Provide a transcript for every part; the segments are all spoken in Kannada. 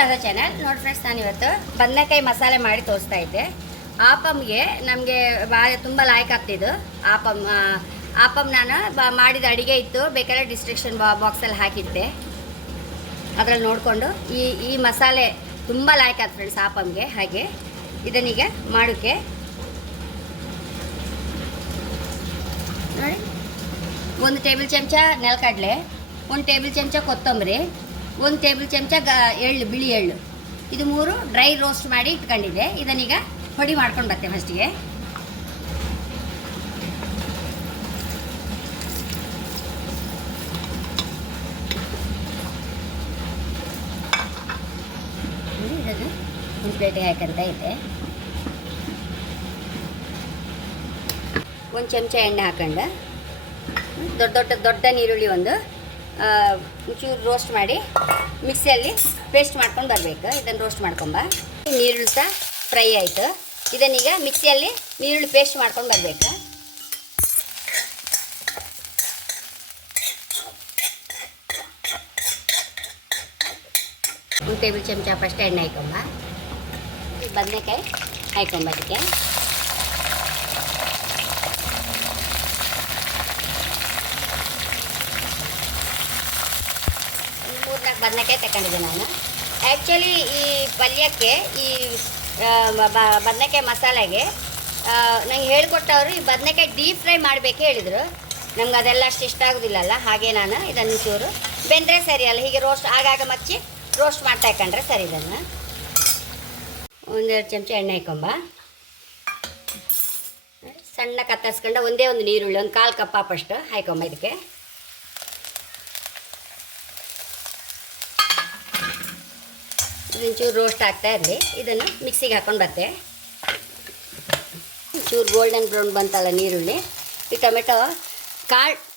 ರಾಧಾ ಚಾನಲ್ ನೋಡಿ ಫ್ರೆಂಡ್ಸ್, ನಾನಿವತ್ತು ಬದನೆಕಾಯಿ ಮಸಾಲೆ ಮಾಡಿ ತೋರಿಸ್ತಾ ಇದ್ದೆ. ಆಪಮ್ಗೆ ನಮಗೆ ಭಾಳ ತುಂಬ ಲಾಯ್ಕ್ ಆಗ್ತಿದ್ದು ಆಪಮ್ ನಾನು ಮಾಡಿದ ಅಡುಗೆ ಇತ್ತು, ಬೇಕಾದ್ರೆ ಡಿಸ್ಕ್ರಿಪ್ಷನ್ ಬಾಕ್ಸಲ್ಲಿ ಹಾಕಿದ್ದೆ, ಅದರಲ್ಲಿ ನೋಡಿಕೊಂಡು ಈ ಮಸಾಲೆ ತುಂಬ ಲಾಯ್ಕ್ ಆಗ್ತದೆ ಫ್ರೆಂಡ್ಸ್ ಆಪಮ್ಗೆ. ಹಾಗೆ ಇದನ್ನೀಗ ಮಾಡೋಕ್ಕೆ ನೋಡಿ, 1 ಟೇಬಲ್ ಚಮಚ ನೆಲಕಡಲೆ, 1 ಟೇಬಲ್ ಚಮಚ ಕೊತ್ತಂಬರಿ, 1 ಟೇಬಲ್ ಚಮಚ ಎಳ್ಳು, ಬಿಳಿ ಎಳ್ಳು, ಇದು 3 ಡ್ರೈ ರೋಸ್ಟ್ ಮಾಡಿ ಇಟ್ಕೊಂಡಿದ್ದೆ. ಇದನ್ನೀಗ ಪುಡಿ ಮಾಡ್ಕೊಂಡು ಬರ್ತೇವೆ. ಫಸ್ಟಿಗೆ ಇದನ್ನು ಒಂದು ಪ್ಲೇಟಿಗೆ ಹಾಕಂತ ಇದೆ. 1 ಚಮಚ ಎಣ್ಣೆ ಹಾಕೊಂಡು ದೊಡ್ಡ ನೀರುಳ್ಳಿ ಒಂಚೂರು ರೋಸ್ಟ್ ಮಾಡಿ ಮಿಕ್ಸಿಯಲ್ಲಿ ಪೇಸ್ಟ್ ಮಾಡ್ಕೊಂಡು ಬರಬೇಕು. ಇದನ್ನು ರೋಸ್ಟ್ ಮಾಡ್ಕೊಂಬ. ನೀರುಳ್ಳಿ ಸಹ ಫ್ರೈ ಆಯಿತು. ಇದನ್ನೀಗ ಮಿಕ್ಸಿಯಲ್ಲಿ ನೀರುಳ್ಳಿ ಪೇಸ್ಟ್ ಮಾಡ್ಕೊಂಡು ಬರಬೇಕು. ಒಂದು ಟೇಬಲ್ ಚಮಚ ಫಸ್ಟ್ ಎಣ್ಣೆ ಹಾಕೊಂಬ. ಬದನೆಕಾಯಿ ಹಾಕೊಂಬ. ಅದಕ್ಕೆ ಬದನೆಕಾಯಿ ತಗೊಂಡಿದ್ದೆ ನಾನು. ಆ್ಯಕ್ಚುಲಿ ಈ ಪಲ್ಯಕ್ಕೆ, ಈ ಬದನೆಕಾಯಿ ಮಸಾಲೆಗೆ ನಂಗೆ ಹೇಳಿಕೊಟ್ಟವರು ಈ ಬದನೆಕಾಯಿ ಡೀಪ್ ಫ್ರೈ ಮಾಡಬೇಕು ಹೇಳಿದರು. ನಮ್ಗೆ ಅದೆಲ್ಲ ಅಷ್ಟು ಇಷ್ಟ ಆಗೋದಿಲ್ಲಲ್ಲ, ಹಾಗೆ ನಾನು ಇದನ್ನು ಚೂರು ಬೆಂದರೆ ಸರಿ ಅಲ್ಲ, ಹೀಗೆ ರೋಸ್ಟ್ ಆಗಾಗ ಮಚ್ಚಿ ರೋಸ್ಟ್ ಮಾಡ್ತಾ ಇಟ್ಕೊಂಡ್ರೆ ಸರಿ. ಇದನ್ನು 1-2 ಚಮಚ ಎಣ್ಣೆ ಹಾಕೊಂಬ. ಸಣ್ಣ ಕತ್ತರಿಸ್ಕೊಂಡು ಒಂದೇ ಒಂದು ನೀರುಳ್ಳಿ 1/4 ಕಪ್ ಅಷ್ಟು ಹಾಕೊಂಬ. ಇದಕ್ಕೆ ಚೂರು ರೋಸ್ಟ್ ಆಗ್ತಾ ಇರಲಿ. ಇದನ್ನು ಮಿಕ್ಸಿಗೆ ಹಾಕೊಂಡು ಬರ್ತೆ. ಚೂರು ಗೋಲ್ಡನ್ ಬ್ರೌನ್ ಬಂತಲ್ಲ ನೀರುಳ್ಳಿ. ಈ ಟೊಮೆಟೊ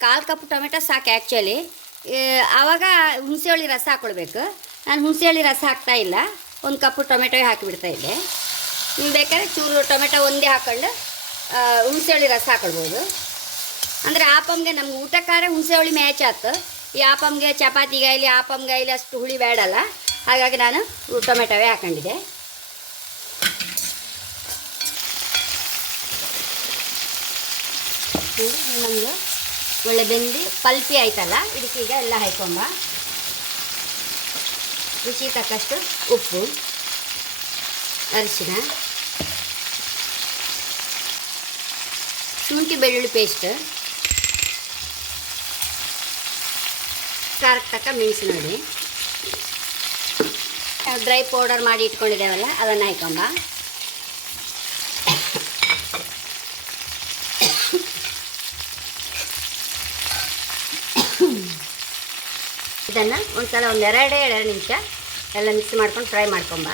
ಕಾಲು ಕಪ್ ಟೊಮೆಟೊ ಸಾಕು ಆ್ಯಕ್ಚುಲಿ. ಆವಾಗ ಹುಣಸೆಹುಳಿ ರಸ ಹಾಕ್ಕೊಳ್ಬೇಕು. ನಾನು ಹುಣಸೆಹುಳಿ ರಸ ಹಾಕ್ತಾ ಇಲ್ಲ, 1 ಕಪ್ ಟೊಮೆಟೊ ಹಾಕಿಬಿಡ್ತಾ ಇದ್ದೆ. ನೀವು ಬೇಕಾದ್ರೆ ಚೂರು ಟೊಮೆಟೊ ಒಂದೇ ಹಾಕ್ಕೊಂಡು ಹುಣಸೆಹುಳಿ ರಸ ಹಾಕೊಳ್ಬೋದು. ಅಂದರೆ ಆಪಮ್ಗೆ ನಮ್ಗೆ ಊಟಕ್ಕಾರೆ ಹುಣಸೆಹುಳಿ ಮ್ಯಾಚ್ ಆಯ್ತು. ಈ ಆಪಮ್ಗೆ ಚಪಾತಿಗಾಯಿಲಿ ಆಪಮ್ಗಾಯಿಲಿ ಅಷ್ಟು ಹುಳಿ ಬೇಡಲ್ಲ, ಹಾಗಾಗಿ ನಾನು ಟೊಮೆಟೊವೇ ಹಾಕೊಂಡಿದ್ದೆ. ನಮಗೆ ಒಳ್ಳೆ ಬೆಂದು ಪಲ್ಪಿ ಆಯ್ತಲ್ಲ, ಇದಕ್ಕೀಗ ಎಲ್ಲ ಹಾಕೊಂಬ. ರುಚಿ ತಕ್ಕಷ್ಟು ಉಪ್ಪು, ಅರಿಶಿನ, ಶುಂಠಿ ಬೆಳ್ಳುಳ್ಳಿ ಪೇಸ್ಟ್, ಖಾರಕ್ಕೆ ತಕ್ಕ ಮೆಣಸಿನ ಹುಡಿ, ಡ್ರೈ ಪೌಡರ್ ಮಾಡಿ ಇಟ್ಕೊಂಡಿದ್ದೇವಲ್ಲ ಅದನ್ನು ಹಾಕೊಂಬ. ಇದನ್ನು ಒಂದ್ಸಲ 2 ನಿಮಿಷ ಎಲ್ಲ ಮಿಕ್ಸ್ ಮಾಡ್ಕೊಂಡು ಫ್ರೈ ಮಾಡ್ಕೊಂಬ.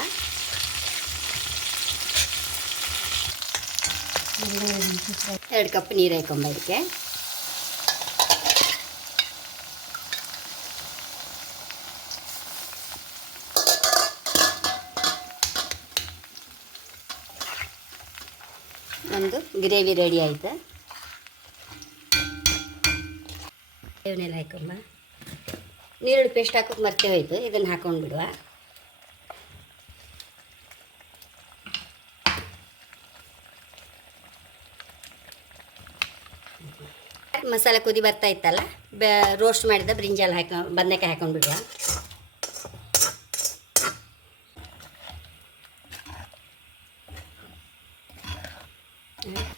ಎರಡು ಕಪ್ ನೀರು ಹಾಕೊಂಬ. ಇದಕ್ಕೆ ಒಂದು ಗ್ರೇವಿ ರೆಡಿ ಆಯಿತು. ಇವನ್ನೆಲ್ಲ ಹಾಕೊಂಬ. ನೀರುಳ್ಳಿ ಪೇಸ್ಟ್ ಹಾಕೋಕೆ ಮರ್ತೇ ಹೋಯ್ತು, ಇದನ್ನು ಹಾಕೊಂಡು ಬಿಡುವ. ಮಸಾಲೆ ಕುದಿ ಬರ್ತಾ ಇತ್ತಲ್ಲ, ರೋಸ್ಟ್ ಮಾಡಿದ ಬ್ರಿಂಜಾಲ್ ಬದನೆಕಾಯಿ ಹಾಕೊಂಡು ಬಿಡುವ.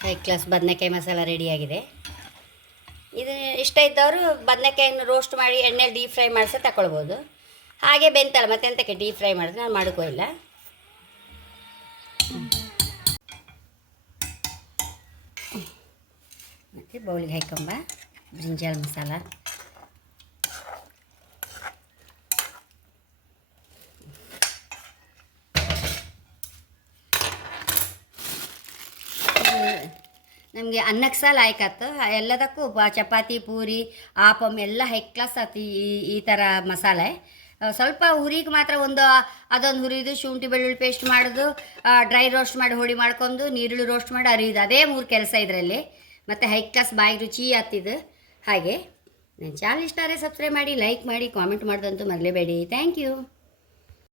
ಹೈ ಕ್ಲಾಸ್ ಬದನೆಕಾಯಿ ಮಸಾಲ ರೆಡಿಯಾಗಿದೆ. ಇದು ಇಷ್ಟ ಇದ್ದವರು ಬದನೆಕಾಯನ್ನು ರೋಸ್ಟ್ ಮಾಡಿ ಎಣ್ಣೆಲಿ ಡೀಪ್ ಫ್ರೈ ಮಾಡಿಸಿ ತಗೊಳ್ಬೋದು. ಹಾಗೆ ಬೆಂತಲ್ಲ ಮತ್ತೆ ಎಂತಕ್ಕೆ ಡೀಪ್ ಫ್ರೈ ಮಾಡಿದ್ರೆ ನಾನು ಮಾಡೋಕ್ಕೂ ಇಲ್ಲ. ಮತ್ತು ಬೌಲಿಗೆ ಹಾಕೊಂಬ ಬ್ರಿಂಜಾಲ್ ಮಸಾಲ. ನಮಗೆ ಅನ್ನಕ್ಕೆ ಸಹ ಲಾಯ್ಕ್ ಆಯ್ತು. ಎಲ್ಲದಕ್ಕೂ ಚಪಾತಿ, ಪೂರಿ, ಆಪಮ್ ಎಲ್ಲ ಹೈ ಕ್ಲಾಸ್ ಆಯ್ತು ಈ ಥರ ಮಸಾಲೆ. ಸ್ವಲ್ಪ ಹುರಿಗೆ ಮಾತ್ರ ಅದೊಂದು ಹುರಿದು ಶುಂಠಿ ಬೆಳ್ಳುಳ್ಳಿ ಪೇಸ್ಟ್ ಮಾಡೋದು, ಡ್ರೈ ರೋಸ್ಟ್ ಮಾಡಿ ಹುಡಿ ಮಾಡ್ಕೊಂಡು ನೀರುಳ್ಳಿ ರೋಸ್ಟ್ ಮಾಡಿ ಅರಿಯೋದು, ಅದೇ 3 ಕೆಲಸ ಇದರಲ್ಲಿ. ಮತ್ತು ಹೈ ಕ್ಲಾಸ್ ಬಾಯಿ ರುಚಿ ಆಗ್ತಿದ್ದು. ಹಾಗೆ ನನ್ನ ಚಾನಲ್ ಇಷ್ಟ ಆದರೆ ಸಬ್ಸ್ಕ್ರೈಬ್ ಮಾಡಿ, ಲೈಕ್ ಮಾಡಿ, ಕಾಮೆಂಟ್ ಮಾಡೋದಂತೂ ಮರಲೇಬೇಡಿ. Thank you.